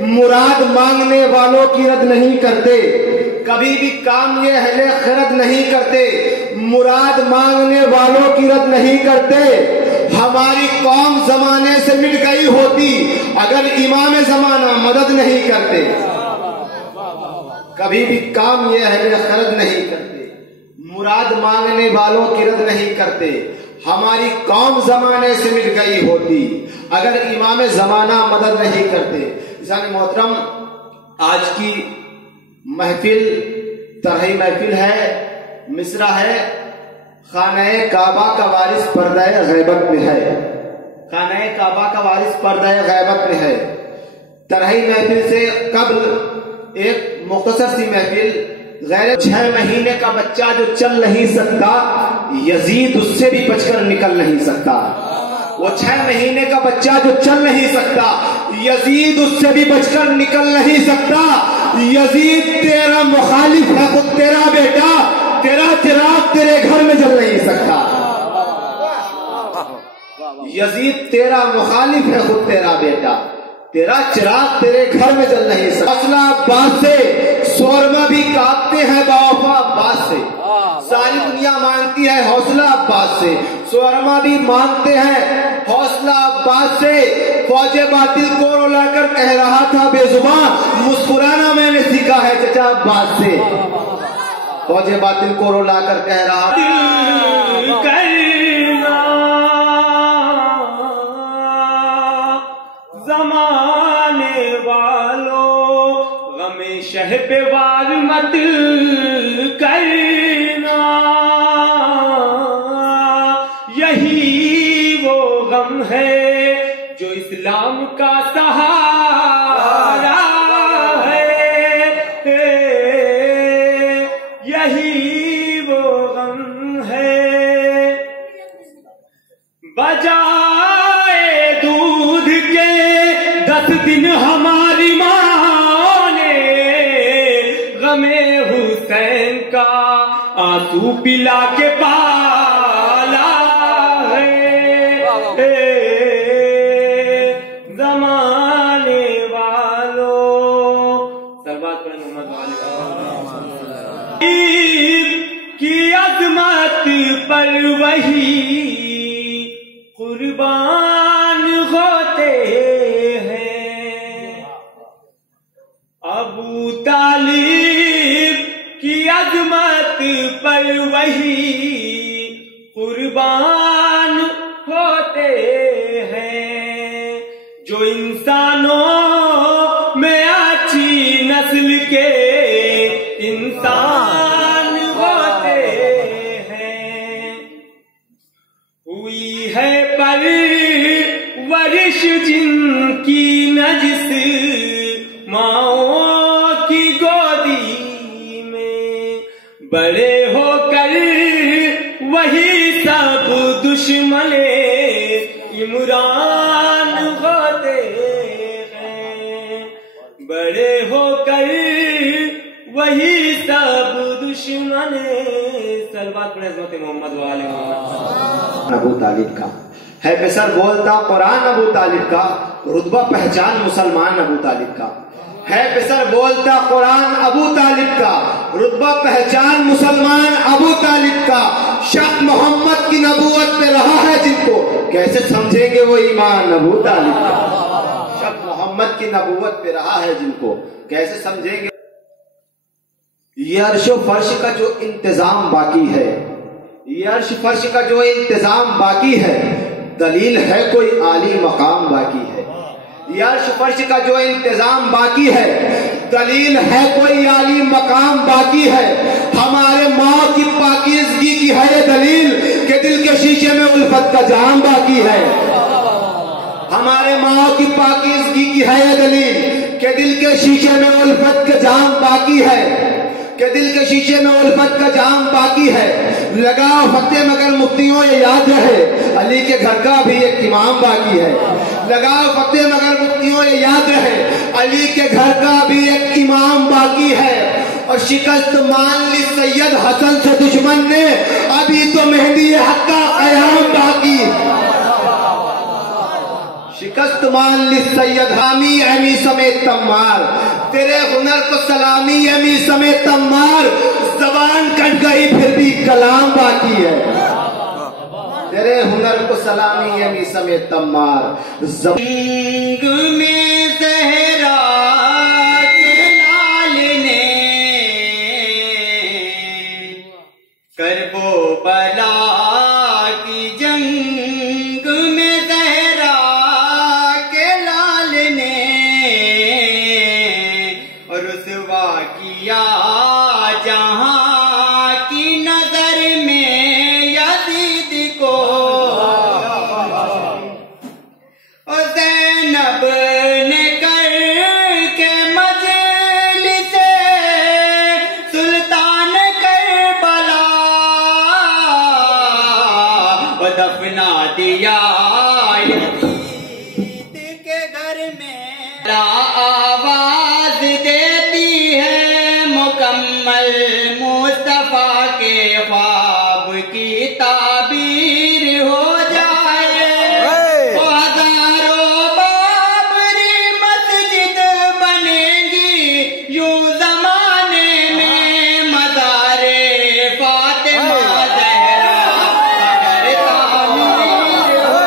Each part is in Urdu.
مراد مانگنے والوں کی رد نہیں کرتے، کبھی بھی کام یہ اہل خرد نہیں کرتے، مراد مانگنے والوں کی رد نہیں کرتے۔ ہماری قوم زمانے سے مٹ گئی ہوتی اگر امام زمانہ مدد نہیں کرتے، کبھی بھی کام یہ اہل خرد نہیں کرتے، مراد مانگنے والوں کی رد نہیں کرتے۔ ہماری قوم زمانے سے مٹ گئی ہوتی اگر امام زمانہ مدد نہیں کرتے۔ انسان محترم، آج کی محفل طرحی محفل ہے، مصرع ہے، خانہ کعبہ کا وارث پردہ غیبت میں ہے، خانہ کعبہ کا وارث پردہ غیبت میں ہے۔ طرحی محفل سے قبل ایک مختصر سی محفل، غیر 6 مہینے کا بچہ جو چل نہیں سکتا، یزید اس سے بھی بچ کر نکل نہیں سکتا۔ وہ 6 مہینے کا بچہ جو چل نہیں سکتا، یزید اس سے بھی بچ کر نکل نہیں سکتا۔ یزید تیرا مخالف ہے، خود تیرا بیٹا، تیرا چراغ تیرے گھر میں جل نہیں سکتا۔ یزید تیرا مخالف ہے، خود تیرا بیٹا، تیرا چراغ تیرے گھر میں جل نہیں سکتا۔ حوصلہ عباس سے سورما بھی کاپتے ہیں باوفا عباس سے، ساری دنیا مانگتی ہے حوصلہ عباس سے، سورما بھی مانگتے ہیں حوصلہ عباس سے۔ فوج باطل کو رولا کر کہہ رہا تھا بے زبان، مسکرانا میں نے سیکھا ہے چچا عباس سے۔ فوج باطل کو رولا کر کہہ رہا تھا زمانے والوں غم شہ پہ وار مت کرنا، یہی وہ غم ہے جو اسلام کا سہارا ہے، یہی وہ غم ہے۔ بجائے دودھ کے 10 دن ہماری ماں نے غم حسین کا آنسو پلا کے پالا ہے۔ زمانے والوں سلوات پڑھیں محمد والے کی عظمت پر وہی قربان ہوتے ہیں، ابو طالب کی عظمت پر وہی قربان ہوتے ہیں، جو انسانوں میں اچھی نسل کے انسان ہوتے ہیں۔ ہوئی ہے پرورش جن کی نجس ماؤں کی گودی میں، بڑے ہو کر وہی سب دشمن عمران ہوتے ہیں، بڑے ہو کر وہی سب دشمن۔ سلوات پڑھیں حضرت محمد والے محمد۔ ابو طالب کا ہے پسر بولتا قرآن، ابو طالب کا رتبہ پہچان مسلمان، ابو طالب کا ہے پسر بولتا قرآن، ابو طالب کا رتبہ پہچان مسلمان، ابو طالب کا شک محمد کی نبوت پہ رہا ہے جن کو، کیسے سمجھیں گے وہ ایمان؟ ابو طالب کا شک محمد کی نبوت پہ رہا ہے جن کو، کیسے سمجھیں گے؟ یہ عرش و فرش کا جو انتظام باقی ہے، یہ عرش فرش کا جو انتظام باقی ہے، دلیل ہے کوئی عالی مقام باقی ہے۔ یہ عرش فرش کا جو انتظام باقی ہے، دلیل ہے کوئی عالی مقام باقی ہے۔ ہمارے ماں کی پاکیزگی کی ہے یہ دلیل کہ دل کے شیشے میں الفت کا جام باقی ہے۔ ہمارے ماں کی پاکیزگی کی ہے یہ دلیل کہ دل کے شیشے میں الفت کا جام باقی ہے، کہ دل کے شیشے میں الفت کا جام باقی ہے۔ لگا فتح مگر مفتیوں یہ یاد رہے، علی کے گھر کا بھی ایک امام باقی ہے۔ لگا فتح مگر مفتیوں یہ یاد رہے، علی کے گھر کا بھی ایک امام باقی ہے۔ اور شکست مان لی سید حسن سے دشمن نے، ابھی تو مہدی حق کا قیام باقی ہے۔ دستمان للسید حامی امی سمیت تمار، تیرے ہنر کو سلامی امی سمیت تمار، زبان کٹ گئی پھر بھی کلام باقی ہے، تیرے ہنر کو سلامی امی سمیت تمار، زنگ میں زہرا کے لال نے کرب و بلا کی جنگ میں زہرا کے لال نے رسوا کیا جہاں کی نظر میں یزید کو، زینب نے کر کے مجلس سلطان کربلا دفنا دیا یزید کے گھر میں، آواز دیتی ہے مکمل مصطفیٰ کے خواب کی تعبیر ہو جائے، ہزاروں بابری مسجد بنے گی یوں زمانے میں، مزار فاطمہ زہرا اگر تعمیر ہو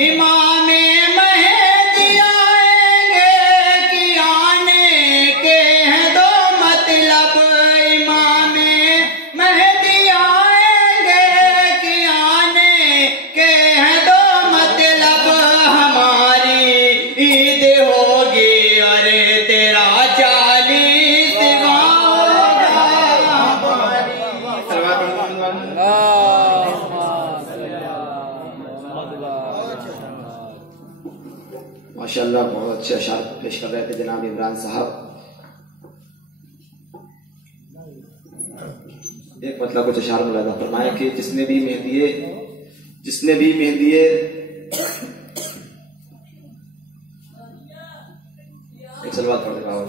امام مہدی آئیں گے کہ آنے کے ہیں دو مطلب، امام مہدی آئیں گے کہ آنے کے ہیں دو مطلب، ہماری عید ہوگی ارے تیرا 40واں ماشاءاللہ بہت اچھے اشعار پیش کر رہے تھے جناب عمران صاحب۔ ایک مطلب کچھ اشعار ملاحظہ فرمائے کہ جس نے بھی مہدی ایک سلوات پڑھ دکھاؤ،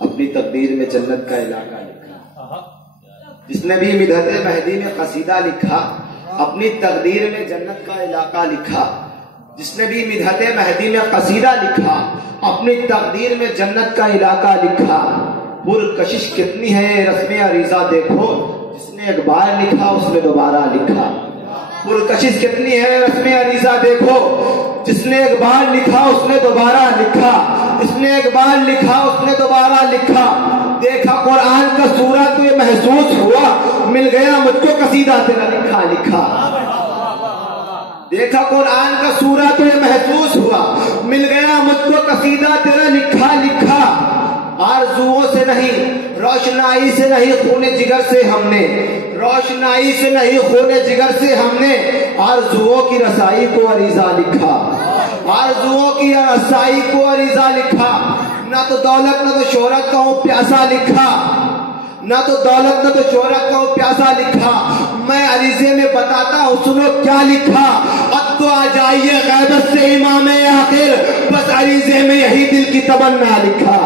اپنی تقدیر میں جنت کا علاقہ لکھا، جس نے بھی مدحت مہدی میں قصیدہ لکھا، اپنی تقدیر میں جنت کا علاقہ لکھا، جس نے بھی مدحت مہدی میں قصیدہ لکھا، اپنی تقدیر میں جنت کا علاقہ لکھا، پرکشش کتنی ہے رسم عریضہ دیکھو، جس نے ایک بار لکھا اس نے دوبارہ لکھا، پرکشش کتنی ہے رسم عریضہ دیکھو، جس نے ایک بار لکھا اس نے دوبارہ لکھا، جس نے ایک بار لکھا اس نے دوبارہ لکھا، دیکھا قرآن کا سورہ تو یہ محسوس ہوا مل گیا مجھ کو قصیدہ تیرا لکھا لکھا، دیکھا قرآن کا سورہ تو یہ محسوس ہوا مل گیا مجھ کو قصیدہ تیرا لکھا لکھا، آرزوؤں سے نہیں روشنائی سے نہیں خون جگر سے ہم نے، روشنائی سے نہیں خون جگر سے ہم نے آرزوؤں کی رسائی کو عریضہ لکھا، آرزوؤں کی رسائی کو عریضہ لکھا، نہ تو دولت نہ تو شہرت کا ہوں پیاسا لکھا، نہ تو دولت نہ تو شہرت کا ہوں پیاسا لکھا، میں عریضے میں بتاتا ہوں سنو کیا لکھا، اب تو آ جائیے غیبت سے امام آخر، بس عریضے میں یہی دل کی تمنا لکھا،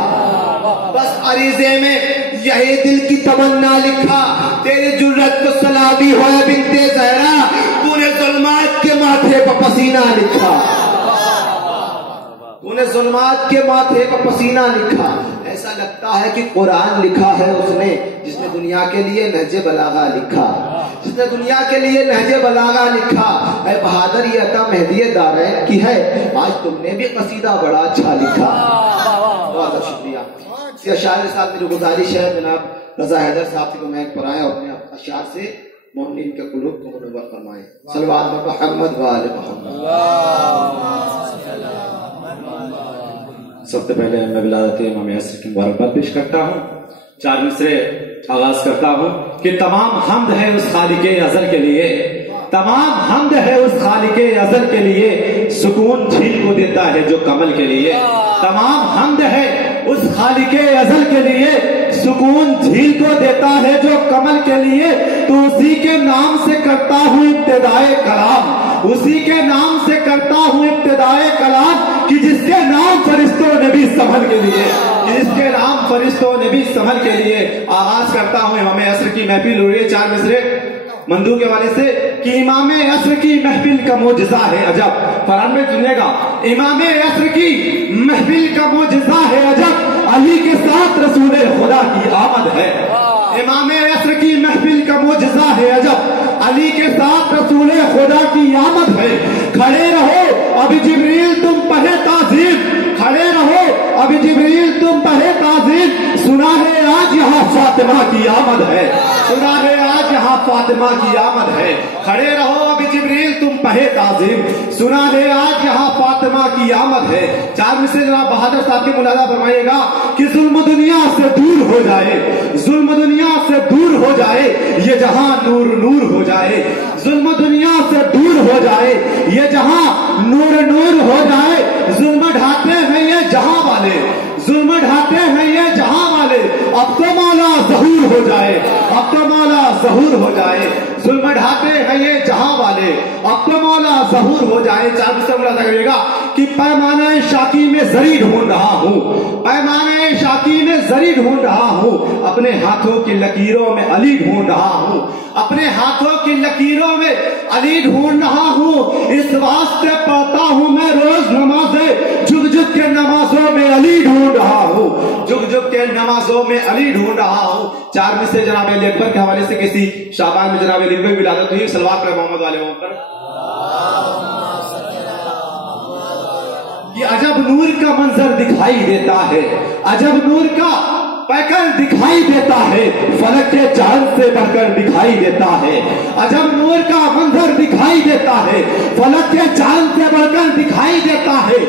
بس عریضے میں یہی دل کی تمنا لکھا، تیری جرت کو سلابی ہوئے بنت زہرا، تو نے ظلمات کے ماتھے پر پسینہ لکھا، تو نے ظلمات کے ماتھے پر پسینہ لکھا، ایسا لگتا ہے کہ قرآن لکھا ہے اس نے جس نے دنیا کے لیے نہج بلاغہ لکھا، جس نے دنیا کے لیے نہج بلاغہ لکھا، اے بہادر یہ عطا مہدی دارین کی ہے، آج تم نے بھی قصیدہ بڑا اچھا لکھا، بہت بہت شکریہ۔ اس اشعار کے ساتھ میری گزارش ہے جناب رضا حیدر صاحب کو میں پڑھائیں اور اپنے اشعار سے مومنین کے قلوب کو منور فرمائیں، صلوات محمد و آل محمد۔ سب سے پہلے میں ولادت امام عصر کی مبارکباد پیش کرتا ہوں، 4 مصرے آغاز کرتا ہوں کہ تمام حمد ہے اس خالق ازل کے لیے، تمام حمد ہے اس خالق ازل کے لیے، سکون جھیل کو دیتا ہے جو کمل کے لیے، تمام حمد ہے اس خالق ازل کے لیے، سکون جھیل کو دیتا ہے جو کمل کے لیے، تو اسی کے نام سے کرتا ہوں ابتدائے کلام، اسی کے نام سے کرتا ہوں ابتدائے کلام، کہ جس کے نام فرشتوں نے بھی سنبھل کے لیے، جس کے نام فرشتوں نے بھی سنبھل کے لیے آغاز کرتا ہوں۔ امام عصر کی محفل ہو رہی ہے، 4 مصرے مندو کے والے سے کہ امام عصر کی محفل کا معجزہ ہے عجب، قرآن میں سنیے گا، امام عصر کی محفل کا معجزہ ہے عجب، علی کے ساتھ رسول خدا کی آمد ہے۔ امام عصر کی محفل کا معجزہ ہے عجب، علی کے ساتھ رسول خدا کی آمد ہے۔ کھڑے رہو ابھی جبریل تم پڑھے تعظیم، کھڑے رہو ابھی جبریل تم پڑھے تعظیم، سنا ہے آج یہاں فاطمہ کی آمد ہے، سنا ہے آج یہاں فاطمہ کی آمد ہے۔ کھڑے رہو ابھی جبریل تم پڑھے تعظیم، سنا ہے آج یہاں فاطمہ کی آمد ہے۔ 4 میں سے جناب بہادر صاحب کی ملاحظہ فرمائیے گا کہ ظلم دنیا سے دور ہو جائے، ظلم دنیا سے دور ہو جائے، یہ جہاں نور نور ہو جائے، ظلم دنیا سے دور ہو جائے، یہ جہاں نور نور ہو جائے، ظلم ڈھاتے ہیں یہ جہاں والے، ظلم ڈھاتے ہیں یہ جہاں والے، اب تو مولا ظہور ہو جائے، اب تو مولا ظہور ہو جائے، ظلم ڈھاتے ہیں یہ جہاں والے، اب تو مولا ظہور ہو جائے۔ 4 میں سے ملاحظہ کریے گا کہ پیمانہ شاکی میں زری ڈھونڈ رہا ہوں، پیمانہ شاکی میں زری ڈھونڈ رہا ہوں، اپنے ہاتھوں کی لکیروں میں علی ڈھونڈ رہا ہوں، اپنے ہاتھوں کی لکیروں میں علی ڈھونڈ رہا ہوں، اس واسطے پڑھتا ہوں میں روز نمازیں، جھک جھک کے نمازوں میں علی ڈھونڈ رہا ہوں، جھک جھک کے نمازوں میں علی ڈھونڈ رہا ہوں۔ 4 میں سے جناب علی اکبر کے حوالے سے کسی شعبان میں جناب علی اکبر کی ولادت ہوئی، صلوات پر محمد والے محمد پر، یہ عجب نور کا منظر دکھائی دیتا ہے، عجب نور کا پیکر دکھائی دیتا ہے، فلک کے چاند سے بڑھ کر دکھائی دیتا ہے، عجب نور کا منظر دکھائی دیتا ہے، فلک کے چاند سے بڑھ کر دکھائی دیتا ہے،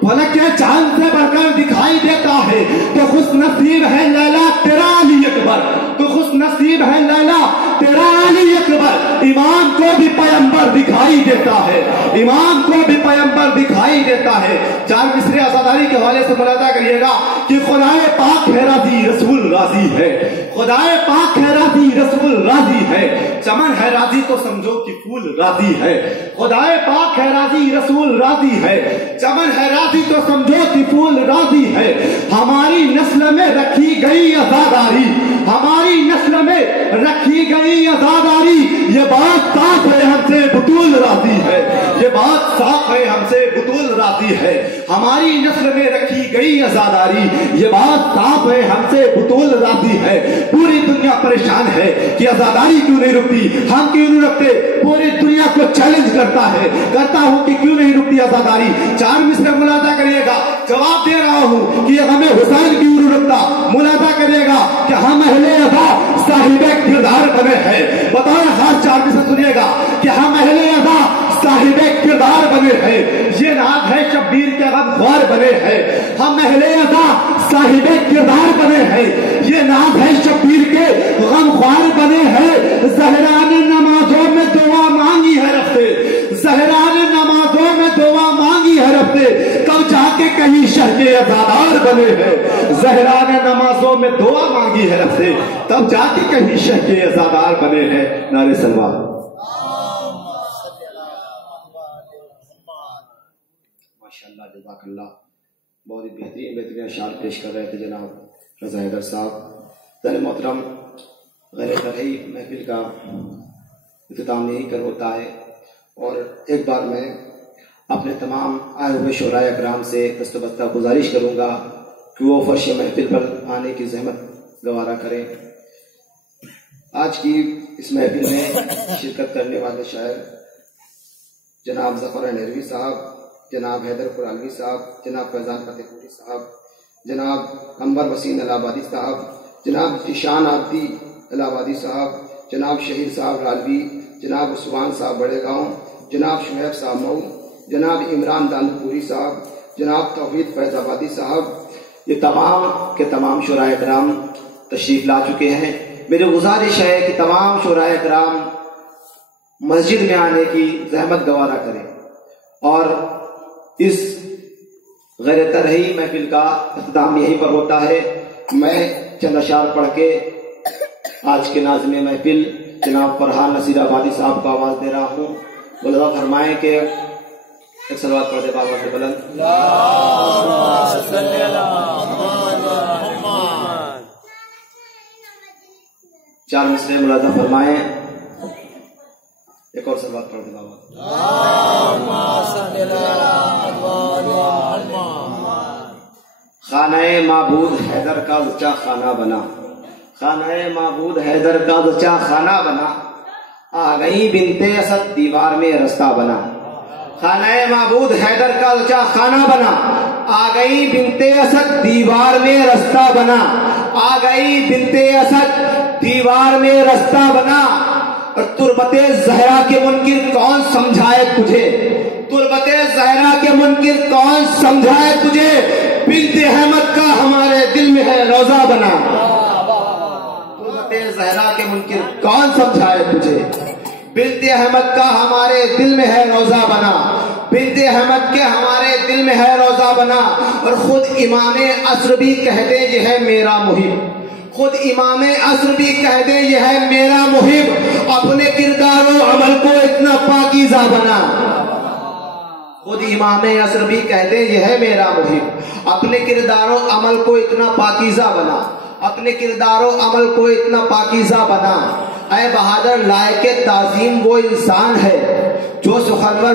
فلک کے چاند سے بڑھ کر دکھائی دیتا ہے، تو خوش نصیب ہے لیلا تیرا علی اکبر، تو خوش نصیب ہے لیلا تیرا علی اکبر، امام کو بھی پیغمبر دکھائی دیتا ہے، امام کو بھی پیغمبر دکھائی دیتا ہے۔ 4 مصرے عزاداری کے حوالے سے ملاحظہ کریے گا کہ خدائے پاک ہے راضی رسول راضی ہے، خدائے پاک ہے راضی رسول راضی ہے، چمن ہے راضی تو سمجھو کہ پھول راضی ہے، خدائے پاک ہے راضی رسول راضی ہے، چمن ہے راضی تو سمجھو کہ پھول راضی ہے۔ ہماری نسل میں رکھی گئی عزاداری، ہماری نسل میں رکھی گئی عزاداری، یہ بات صاف ہے ہم سے بطول راضی ہے، یہ بات صاف ہے ہم سے بطول راضی ہے، ہماری نسل میں رکھی گئی عزاداری، یہ بات صاف ہے ہم سے بطول راضی ہے۔ پوری دنیا پریشان ہے کہ عزاداری کیوں نہیں رکتی، ہم کیوں نہیں رکھتے، پوری دنیا کو چیلنج کرتا ہے، کرتا ہوں کہ کیوں نہیں رکتی عزاداری۔ 4 مصرے ملاحظہ کریے گا، جواب دے رہا ہوں کہ ہمیں حسین کیوں نہیں رکھتا، ملاحظہ کریے گا کہ ہم اہل ادا صاحب کردار بنے ہیں، بتائیں ہر 4 مصرے سنیے گا کہ ہم اہل ادا صاحب کردار بنے ہیں، یہ ناز ہے شبیر کے غمخوار بنے ہیں، ہم اہل ادا صاحب کردار بنے ہیں، یہ ناز ہے شبیر کے غمخوار بنے ہیں، زہرا نے نمازوں میں دعا مانگی ہے رفتے، زہرا نے نمازوں میں دعا مانگی ہے رفتے، کب جا کے کہیں شہ کے عزادار بنے ہیں، زہرا نے نمازوں میں دعا مانگی ہے رفتے، تب جا کے کہیں شہ کے عزادار بنے ہیں۔ نعرے سلوات۔ ماشاءاللہ، جزاک اللہ، بہت ہی بہترین اشعار پیش کر رہے تھے جناب رضا حیدر صاحب۔ در محترم، غیر فرحی محفل کا اختتام یہی کر ہوتا ہے، اور ایک بار میں اپنے تمام آئے ہوئے شعراء اکرام سے دست بستہ گزارش کروں گا کہ وہ فرش محفل پر آنے کی زحمت گوارا کریں۔ آج کی اس محفل میں شرکت کرنے والے شاعر جناب ظفر نیروی صاحب، جناب حیدر قرالوی صاحب، جناب فیضان فتح پوری صاحب، جناب انور وسیم الہ آبادی صاحب، جناب ذیشان عابدی الہ آبادی صاحب، جناب شہید صاحب رالوی، جناب عثمان صاحب بڑے گاؤں، جناب شعیب صاحب مئو، جناب عمران دانو پوری صاحب، جناب توحید فیض آبادی صاحب، یہ تمام کے تمام شعراء اکرام تشریف لا چکے ہیں۔ میری گزارش ہے کہ تمام شعراء اکرام مسجد میں آنے کی زحمت گوارا کریں، اور اس غیر ترہی محفل کا اختتام یہیں پر ہوتا ہے۔ میں چند اشعار پڑھ کے آج کے ناظم محفل جناب فرحان نصیر آبادی صاحب کو آواز دے رہا ہوں. ملازہ فرمائیں کہ ایک صلوات پڑھ دے بابا سے بلند. چار مصرے ملازہ فرمائیں. ایک اور صلوات پڑھ دے بابا. خانہ معبود حیدر کا زچا خانہ بنا, خانہ معبود حیدر کا زچا خانہ بنا, آ گئی بنتے اسد دیوار میں رستہ بنا. خانہ معبود حیدر کا زچا خانہ بنا, آ گئی بنتے اسد دیوار میں رستہ بنا, آ گئی بنتے اسد دیوار میں رستہ بنا. تربت زہرا کے منکر کون سمجھائے تجھے, تربت زہرا کے منکر کون سمجھائے تجھے, بنت احمد کا ہمارے دل میں ہے روزہ بنا. تربت زہرا کے منکر کون سمجھائے تجھے, بنت احمد کا ہمارے دل میں ہے روزہ بنا, بنت احمد کے ہمارے دل میں ہے روزہ بنا. اور خود امام عصر بھی کہتے یہ ہے میرا محب, خود امام عصر بھی کہہ دے یہ ہے میرا محب, اپنے کردار و عمل کو اتنا پاکیزہ بنا. خود امام عصر بھی کہہ دے یہ ہے میرا محب, اپنے کردار و عمل کو اتنا پاکیزہ بنا, اپنے کردار و عمل کو اتنا پاکیزہ بنا. اے بہادر لائق تعظیم وہ انسان ہے جو سخنور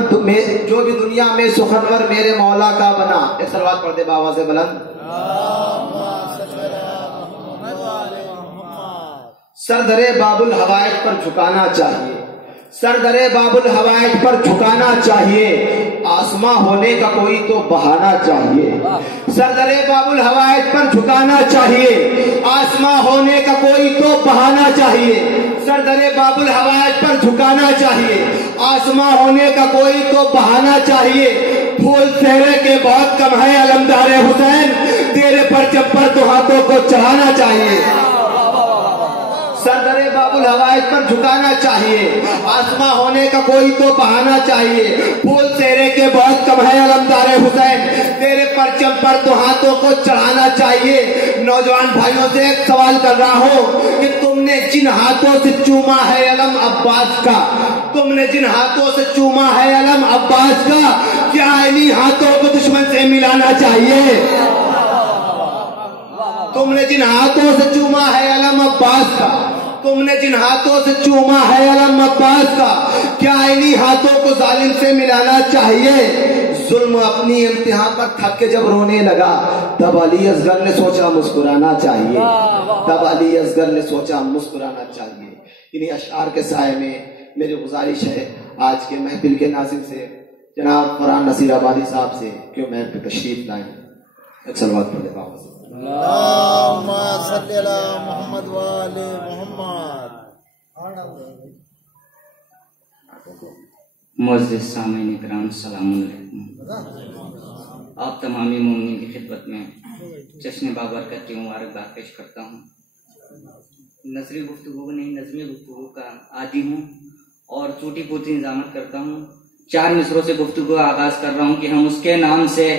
جو بھی دنیا میں سخنور میرے مولا کا بنا. ایک صلوات پڑھ دے بابا سے بلند. سردر باب الحوائج پر جھکانا چاہیے, سردر باب الحوائج پر جھکانا چاہیے, آسماں ہونے کا کوئی تو بہانا چاہیے. سردر باب الحوائج پر جھکانا چاہیے, آسماں ہونے کا کوئی تو بہانا چاہیے. سردر باب الحوائج پر جھکانا چاہیے, آسماں ہونے کا کوئی تو بہانا چاہیے. پھول چہرے کے بہت کم ہے علمدار حسین, تیرے پرچم پر تو ہاتھوں کو چڑھانا چاہیے. سردر باب الحوائج پر جھکانا چاہیے, آسماں ہونے کا کوئی تو بہانا چاہیے. پھول چہرے کے بہت کم ہے علمدار حسین, تیرے پرچم پر تو ہاتھوں کو چڑھانا چاہیے. نوجوان بھائیوں سے ایک سوال کر رہا ہوں کہ تم نے جن ہاتھوں سے چوما ہے علم عباس کا, تم نے جن ہاتھوں سے چوما ہے علم عباس کا, کیا انہی ہاتھوں کو دشمن سے ملانا چاہیے؟ تم نے جن ہاتھوں سے چوما ہے علم عباس کا, تم نے جن ہاتھوں سے چوما ہے علم عباس کا, کیا انہی ہاتھوں کو ظالم سے ملانا چاہیے؟ ظلم اپنی انتہا پر تھک کے جب رونے لگا, تب علی اصغر نے سوچا مسکرانا چاہیے, تب علی اصغر نے سوچا مسکرانا چاہیے. انہی اشعار کے سائے میں میری گزارش ہے آج کے محفل کے ناظم سے جناب فرحان نصیر آبادی صاحب سے کہ وہ محفل پہ تشریف لائیں. ایک صلوات پڑھ دے بابا سے. اللہم صلی علی محمد و آل محمد. معزز سامعین کرام السلام علیکم. آپ تمامی مومنین کی خدمت میں جشن بابرکت کی مبارکباد پیش کرتا ہوں. نثری گفتگو نہیں نظمی گفتگو کا عادی ہوں اور ٹوٹی پھوٹی نظامت کرتا ہوں. 4 مصروں سے گفتگو آغاز کر رہا ہوں کہ ہم اس کے نام سے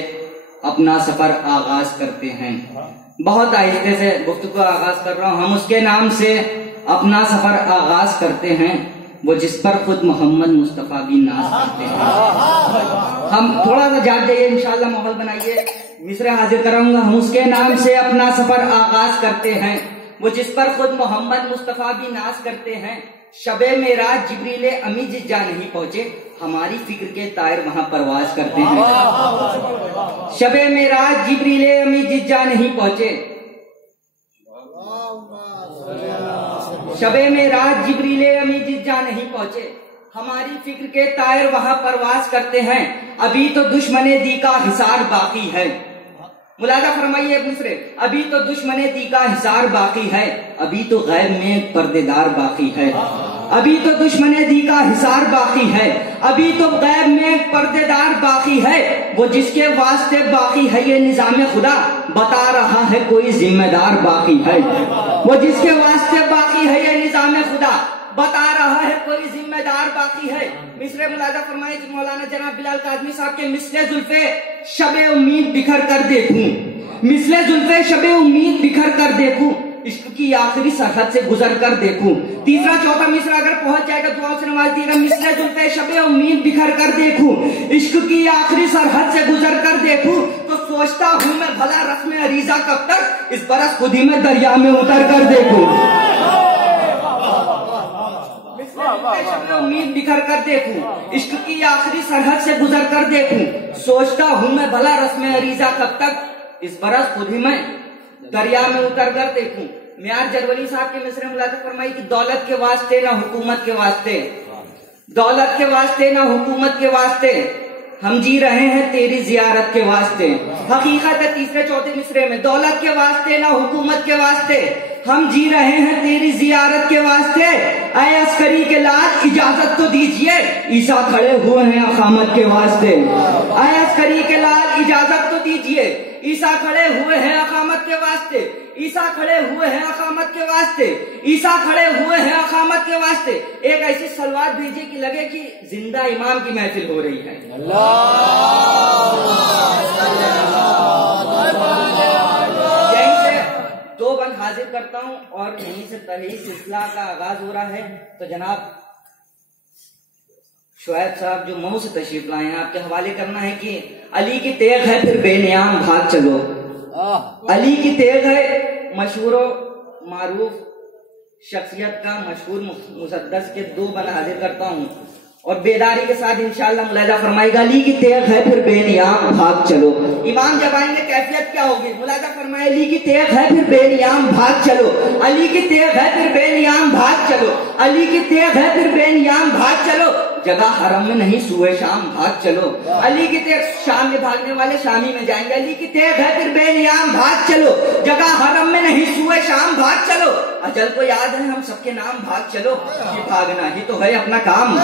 اپنا سفر آغاز کرتے ہیں. بہت آہستہ سے گفتگو آغاز کر رہا ہوں. ہم اس کے نام سے اپنا سفر آغاز کرتے ہیں, وہ جس پر خود محمد مصطفیٰ بھی ناز کرتے ہیں. ہم تھوڑا سا جاگ جائیے, انشاءاللہ ماحول بنائیے. مصرے حاضر کراؤں گا. ہم اس کے نام سے اپنا سفر آغاز کرتے ہیں, وہ جس پر خود محمد مصطفیٰ بھی ناز کرتے ہیں. شب معراج جبریل امی جس جا نہیں پہنچے, ہماری فکر کے طائر وہاں پرواز کرتے ہیں. شب معراج جبریل امی جس جا نہیں پہنچے, شب معراج جبریل امی جس جا نہیں پہنچے, ہماری فکر کے طائر وہاں پرواز کرتے ہیں. ابھی تو دشمن دی کا حصار باقی ہے. ملاحظہ فرمائیے مصرے, ابھی تو دشمن دی کا حصار باقی ہے, ابھی تو غیب میں پردے دار باقی ہے. ابھی تو دشمن دی کا حصار باقی ہے, ابھی تو غیب میں پردے دار باقی ہے. وہ جس کے واسطے باقی ہے یہ نظام خدا, بتا رہا ہے کوئی ذمہ دار باقی ہے. وہ جس کے واسطے باقی ہے یہ نظام خدا, بتا رہا ہے کوئی ذمہ دار باقی ہے. مصرے ملاحظہ فرمائے مولانا جناب بلال کاظمی صاحب کے مثل زلفے شب امید بکھر کر دیکھوں, مثل زلفے شب امید بکھر کر دیکھوں, عشق کی آخری سرحد سے گزر کر دیکھوں. تیسرا چوتھا مصرع اگر پہنچ جائے گا دعا سے نواز دیے گا. مصرع زلفے شب امید بکھر کر دیکھوں, عشق کی آخری سرحد سے گزر کر دیکھوں, تو سوچتا ہوں میں بھلا رسم عریضہ کب تک اس برس خود ہی میں دریا میں اتر کر دیکھوں. شب امید بکھر کر دیکھوں, عشق کی آخری سرحد سے گزر کر دیکھوں, سوچتا ہوں میں بھلا رسم عریضہ کب تک اس برس خود ہی میں دریا میں اتر کر دیکھوں. میار جرولی صاحب کے مصرع ملاحظہ فرمائی کہ دولت کے واسطے نہ حکومت کے واسطے, دولت کے واسطے نہ حکومت کے واسطے, ہم جی رہے ہیں تیری زیارت کے واسطے. حقیقت ہے تیسرے چوتھے مصرے میں, دولت کے واسطے نہ حکومت کے واسطے, ہم جی رہے ہیں تیری زیارت کے واسطے. اے عسکری کے لال اجازت تو دیجئے, عیسیٰ کھڑے ہوئے ہیں اقامت کے واسطے. اے عسکری کے لال اجازت تو دیجئے, عیسیٰ کھڑے ہوئے ہیں اقامت کے واسطے. عیسیٰ کھڑے ہوئے ہیں اقامت کے واسطے, عیسیٰ کھڑے ہوئے ہیں اقامت کے واسطے. ایک ایسی سلوات بھیجیے کہ لگے کہ زندہ امام کی محفل ہو رہی ہے. یہیں سے دو بند حاضر کرتا ہوں اور یہیں سے تحریر سلسلہ کا آغاز ہو رہا ہے. تو جناب شعیب صاحب جو مئو سے تشریف لائے ہیں, آپ کے حوالے کرنا ہے کہ علی کی تیغ ہے پھر بے نیام بھاگ چلو. علی کی تیغ ہے مشہور و معروف شخصیت کا مشہور مسدس کے دو بند حاضر کرتا ہوں اور بیداری کے ساتھ انشاءاللہ ملاحظہ فرمائے گا. علی کی تیغ ہے پھر بے نیام بھاگ چلو. امام جب آئیں گے کیفیت کیا ہوگی؟ ملاحظہ فرمائے علی کی تیغ ہے پھر بے نیام بھاگ چلو, علی کی تیغ ہے پھر بے نیام بھاگ چلو, علی کی تیغ ہے پھر بے نیام بھاگ چلو, جگہ حرم میں نہیں سوئے شام بھاگ چلو. علی کی تیغ, شام میں بھاگنے والے شامی میں جائیں گے. علی کی تیغ ہے پھر بے نیام بھاگ چلو, جگہ حرم میں نہیں سوئے شام بھاگ چلو. اجل کو یاد ہے ہم سب کے نام بھاگ چلو, یہ بھاگنا ہی تو ہے اپنا کام.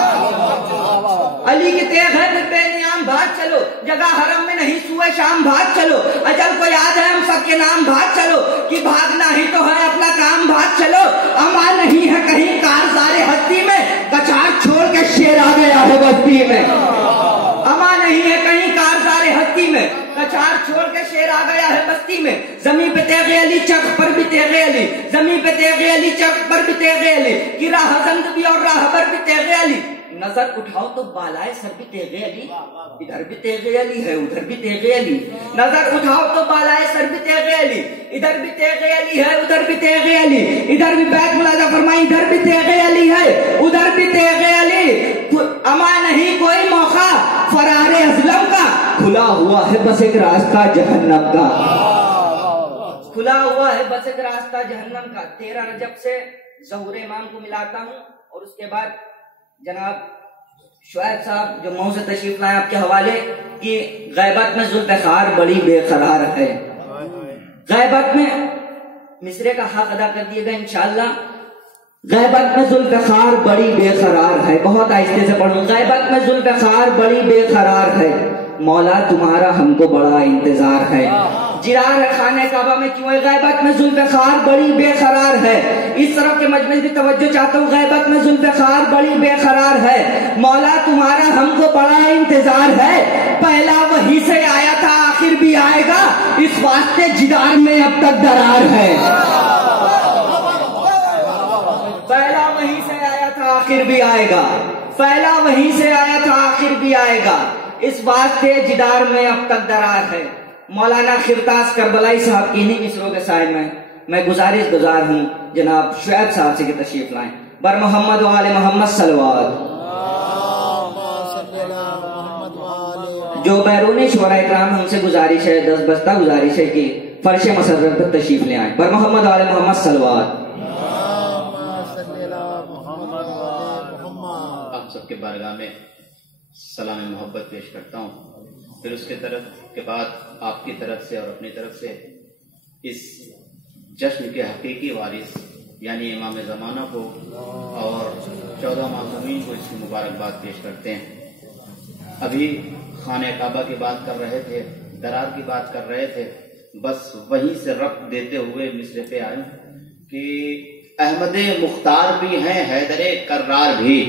علی کی تیغ ہے پھر بے نیام بھاگ چلو, جگہ حرم میں نہیں سوئے شام بھاگ چلو. اجل کو یاد ہے ہم سب کے نام بھاگ چلو, کہ بھاگنا ہی تو ہے اپنا کام بھاگ چلو. اما نہیں ہے کہیں کارزار ہستی میں, کچار چھوڑ کے شیر آ گیا ہے بستی میں. اما نہیں ہے کہیں کارزار ہستی میں, کچار چھوڑ کے شیر آ گیا ہے بستی میں. زمین پہ تیغ علی چک پر بھی تیغ علی, زمین پہ تیغ علی چک پر بھی تیغ علی, کہ راہ زند بھی اور راہ پر بھی تیغ علی. نظر اٹھاؤ تو بالائے سر بھی تیغ علی, ادھر بھی تیغ علی ہے ادھر بھی تیغ علی. نظر اٹھاؤ تو بالائے سر بھی تیغ علی, ادھر بھی تیغ علی ہے ادھر بھی تیغ علی. ادھر بھی بیت ملاحظہ فرمائی, ادھر بھی تیغ علی ہے ادھر بھی تیغ علی. اما نہیں کوئی موقع فرار ازلم کا, کھلا ہوا ہے بس ایک راستہ جہنم کا. کھلا ہوا ہے بس ایک راستہ جہنم کا. 13 رجب سے ظہور امام کو ملاتا ہوں اور اس کے بعد جناب شعیب صاحب جو مئو سے تشریف لائے آپ کے حوالے کہ غیبت میں ذوالفقار بڑی بے قرار ہے. غیبت میں مصرے کا حق ادا کر دیے گا انشاءاللہ. غیبت میں ذوالفقار بڑی بے قرار ہے, بہت آہستہ سے پڑھوں. غیبت میں ذوالفقار بڑی بے قرار ہے, مولا تمہارا ہم کو بڑا انتظار ہے. جرار ہے خانہ کعبہ میں کیوں ہے؟ غیبت میں ذوالفقار بڑی بے قرار ہے. اس طرف کے مجمع کی توجہ چاہتا ہوں. غیبت میں ذوالفقار بڑی بے قرار ہے, مولا تمہارا ہم کو بڑا انتظار ہے. پہلا وہی سے آیا تھا آخر بھی آئے گا, اس واسطے جدار میں اب تک درار ہے. پہلا وہی سے آیا تھا آخر بھی آئے گا, پہلا وہی سے آیا تھا آخر بھی آئے گا, اس واسطے جدار میں اب تک درار ہے. مولانا خرطاس کربلائی صاحب کی انہی مصروں کے سائے میں گزارش گزار ہوں جناب شعیب صاحب سے کہ تشریف لائیں. بر محمد و آل محمد صلوات. جو بیرونی شعراء اکرام ہم سے گزارش ہے, 10 بستہ گزارش ہے کہ فرش مسرت پر تشریف لے آئیں. بر محمد و آل محمد صلوات. آپ سب کے بارگاہ میں سلام محبت پیش کرتا ہوں. پھر اس کے بعد آپ کی طرف سے اور اپنی طرف سے اس جشن کے حقیقی وارث یعنی امام زمانہ کو اور 14 معصومین کو اس کی مبارکباد پیش کرتے ہیں. ابھی خانہ کعبہ کی بات کر رہے تھے, درار کی بات کر رہے تھے, بس وہیں سے ربط دیتے ہوئے مصرے پہ آئے کہ احمد مختار بھی ہیں حیدر کرار بھی,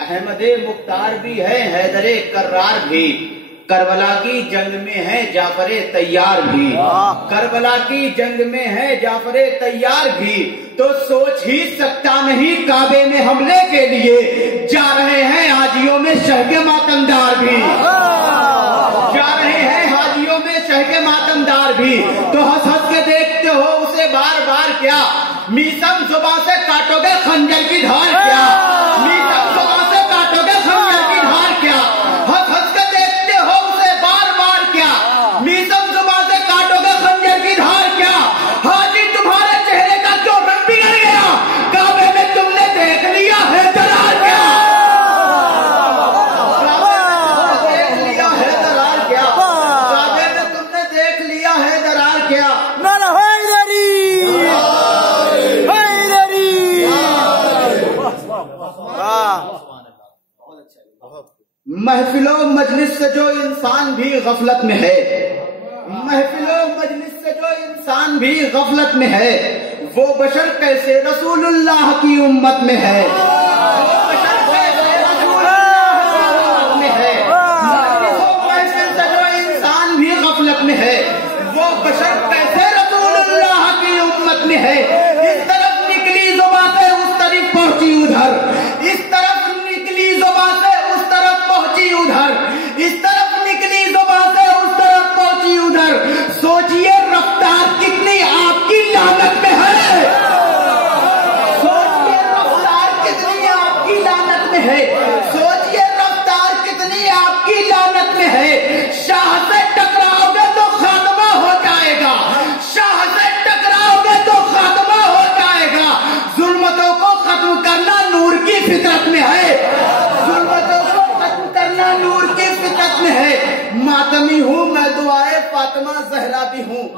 احمد مختار بھی ہے حیدر کرار بھی, کربلا کی جنگ میں ہے جعفر تیار بھی، کربلا کی جنگ میں ہے جعفر تیار بھی، تو سوچ ہی سکتا نہیں کعبے میں حملے کے لیے جا رہے ہیں حاجیوں میں شہ کے ماتمدار بھی، جا رہے ہیں حاجیوں میں شہ کے ماتمدار بھی، تو ہنس ہنس کے دیکھتے ہو اسے بار بار کیا، میسم زباں سے کاٹو گے خنجر کی دھار کیا، میسم زباں سے کاٹو گے خنجر کی دھار کیا، ہنس ہنس کے دیکھتے ہو اسے بار بار کیا، میسم زباں سے کاٹو گے خنجر کی دھار کیا، حاجی تمہارے چہرے کا کیوں رنگ بگڑ گیا، کعبے میں تم نے دیکھ لیا ہے دلال کیا، دیکھ لیا ہے دلال کیا، کعبے میں تم نے دیکھ لیا ہے دلال کیا۔ محفل و مجلس سے جو انسان بھی غفلت میں ہے، محفل و مجلس سے جو انسان بھی غفلت میں ہے، وہ بشر کیسے رسول اللہ کی امت میں ہے، وہ بشر کیسے رسول اللہ کی امت میں ہے، مجلس و محفل سے جو انسان بھی غفلت میں ہے، وہ بشر کیسے رسول اللہ کی امت میں ہے، اس طرف نکلی زباں سے اس طرف پہنچی ادھر، اس طرف نکلی زباں سے اس طرف پہنچی ادھر، اس طرف نکلی زبان سے اس طرف پہنچی ادھر، سوچئے رفتار کتنی آپ کی لعنت میں ہے، سوچئے رفتار کتنی آپ کی لعنت میں ہے، سوچئے رفتار کتنی آپ کی لعنت میں ہے، شاہ سے ٹکراؤ گے تو خاتمہ ہو جائے گا، شاہ سے ٹکراؤ گے تو خاتمہ ہو جائے گا، ظلمتوں کو ختم کرنا نور کی فطرت میں ہے، ظلمتوں کو ختم کرنا نور کی فطرت میں ہے، ماتمی ہوں میں دعائے فاطمہ زہرا بھی ہوں،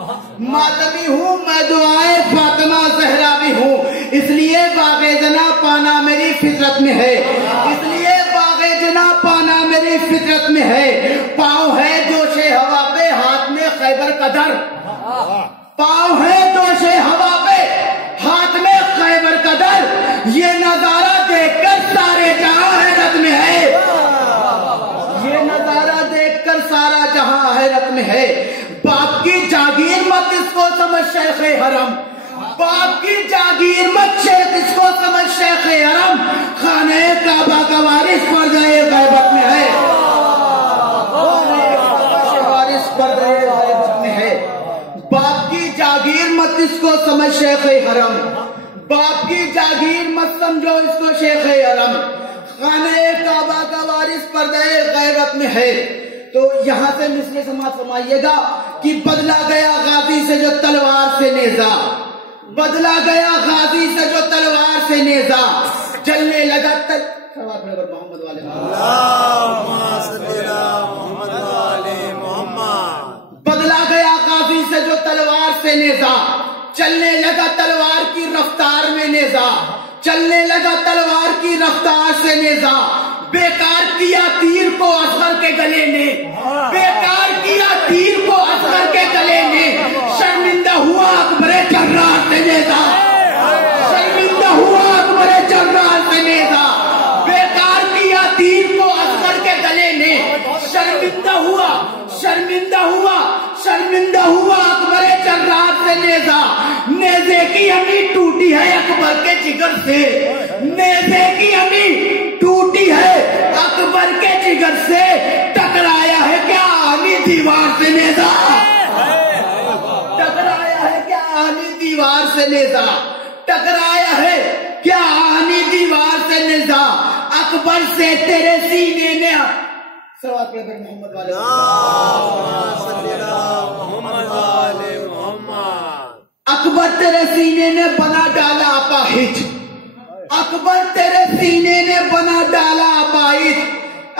ماتمی ہوں میں دعائے فاطمہ زہرا بھی ہوں، اس لیے باغ جنا پانا میری فطرت میں ہے، اس لیے باغ جنا پانا میری فطرت میں ہے، پاؤں ہے جوش ہوا پہ ہاتھ میں خیبر کا در، پاؤں ہے جوش ہوا پہ ہاتھ میں خیبر کا در، یہ نظارہ دیکھ کر سارے جہاں حیرت میں ہے، یہ نظارہ دیکھ کر سارا جہاں حیرت میں ہے، باپ کی جاگیر مت اس کو سمجھ شیخ حرم، باپ کی جاگیر مت شیخ اس کو سمجھ شیخ حرم، خانہ کعبہ کا وارث پردہ غیبت میں ہے، وارث پردہ غیبت میں ہے، باپ کی جاگیر مت اس کو سمجھ شیخ حرم، باپ کی جاگیر مت سمجھو اس کو شیخ حرم، خانہ کعبہ کا وارث پردہ غیبت میں ہے۔ تو یہاں سے مثل سماعت فرمائیے گا کہ بدلا گیا غازی سے جو تلوار سے نیزا، بدلا گیا غازی سے جو تلوار سے نیزا، چلنے لگا محمد والے بدلا گیا غازی سے جو تلوار سے نیزا، چلنے لگا تلوار کی رفتار میں نیزا، چلنے لگا تلوار کی رفتار سے نیزا، بیکار کیا تیر کو اصغر کے گلے نے، بیکار کیا تیر کو اصغر کے گلے نے، شرمندہ ہوا اکبر جرار سے نیزا، شرمندہ ہوا اکبر جرار سے نیزا، بیکار کیا تیر کو اصغر کے گلے نے، شرمندہ ہوا، شرمندہ ہوا، شرمندہ ہوا اکبر جرار سے نیزا، نیزے کی ہمی ٹوٹی ہے اکبر کے جگر سے، نیزے کی ہمی ٹوٹی ہے اکبر کے جگر سے، ٹکرایا ہے کیا آنی دیوار سے نیزا، ٹکرایا ہے کیا آنی دیوار سے نیزا، ٹکرایا ہے کیا آنی دیوار سے نیزا، اکبر سے تیرے سینے نے سوات پڑھ کر محمد والے اکبر تیرے سینے نے بنا ڈالا اپاہج، اکبر تیرے سینے نے بنا ڈالا اپاہج،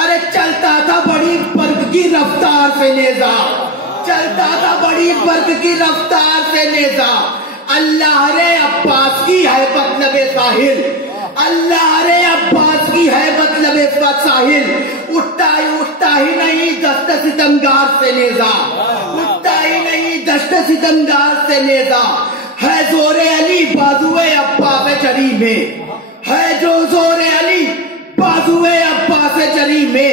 ارے چلتا تھا بڑی برق کی رفتار سے نیزا، چلتا تھا بڑی برق کی رفتار سے نیزا، اللہ رے عباس کی ہے مطلب ساحل، اللہ رے عباس کی ہے مطلب ساحل، اٹھتا ہی نہیں دست ستمگار سے نیزا، اٹھتا ہی نہیں دست ستمگار سے نیزا، ہے زور علی بازوئے عباس جری میں، ہے جو زور علی بازوئے عباس جری میں،